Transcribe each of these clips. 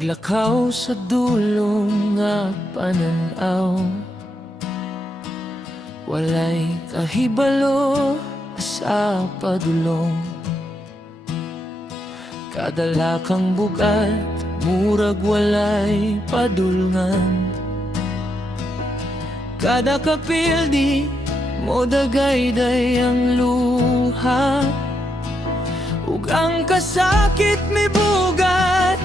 Naglakaw sa dulong nga pananaw, walay kahibalo sa padulong. Kada lakang bugat, murag walay padulngan. Kada kapildi mo dagayday ang luha, ug ang kasakit may bugat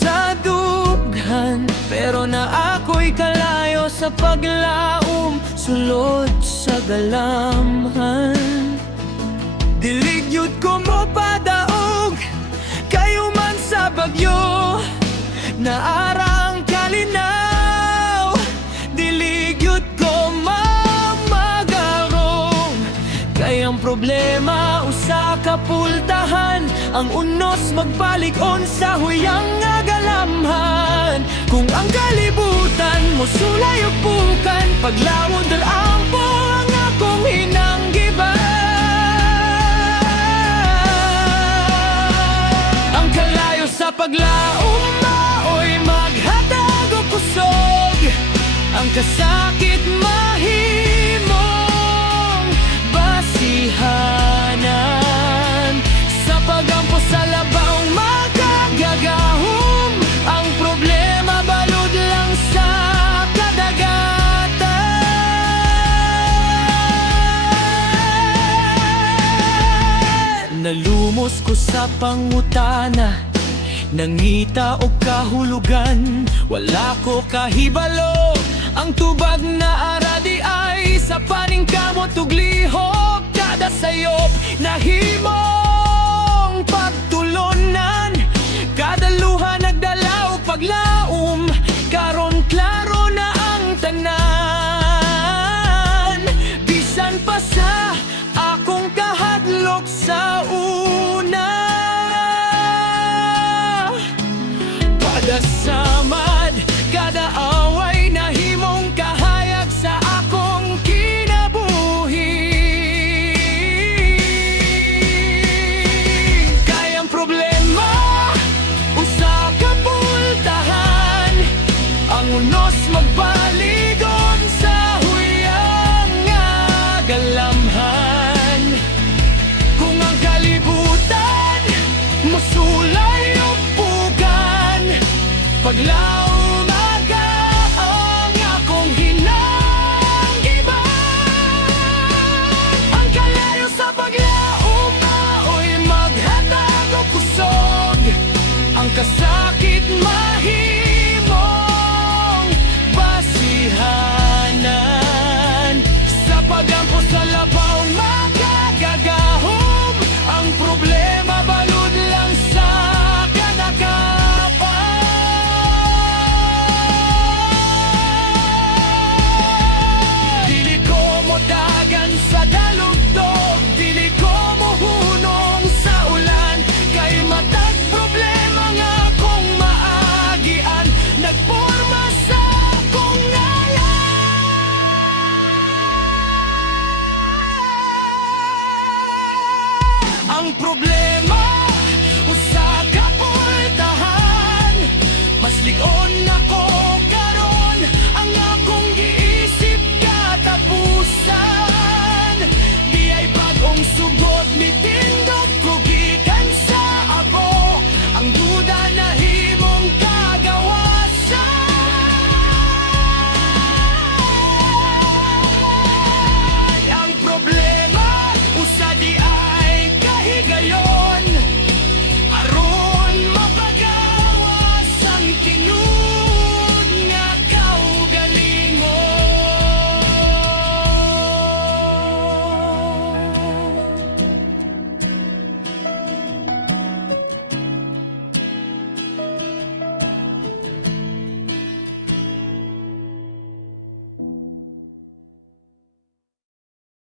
sa dughan. Pero na ako'y kalayo sa paglaom, sulod sa galamhan. Diligyod ko mo padaog, kayo man sa bagyo, naarang kalinaw. Diligyod ko mamagarong, kayang problema usa ka pultahan. Ang unos magpalig-on sa huyang nga galamhan. Kung ang kalibutan mo sulay ug bukan, paglawod ang po ang akong hinanggiban. Ang kalayo sa paglaom maoy maghatag og kusog, ang kasakit mahimong basihanan. Sa pagampo sa labaw magagagahom, ang problema balod lang sa kadagatan. Nalumos ko sa pangutana, nangita o kahulugan, wala ko kahibalo. Ang tubag na aradi ay sa paningkamot ug lihok, kada sayop nahimong pagtulonan. Kada luha nagdala og paglaom, karon klaro na ang tanan. Bisan pa sa akong kahadlok sa una, padasamad kada away nahimong kahayag sa akong kinabuhi. Kayang problema usa ka pultahan, ang unos magpaligon sa huyang nga galamhan. Kung ang kalibutan mosulay ug bukan, paglaom ang akong hinanggiban. Ang kalayo sa paglaom maoy maghatag og kusog, ang kasakit mahimong basihanan. Sa pagampo sa labaw magagagahom, ang problema balod lang sa kadakapan. Dili ko mo dagan sa dalugdog, dili ko mo hunong sa ulan, kay matag problema nga akong maagian, nagporma sa akong ngalan. Ang problema usa ka pultahan, mas ligon ako karon, ang akong giisip katapusan. Di ay bagong sugod mitindog ko gikan sa abo, ang duda na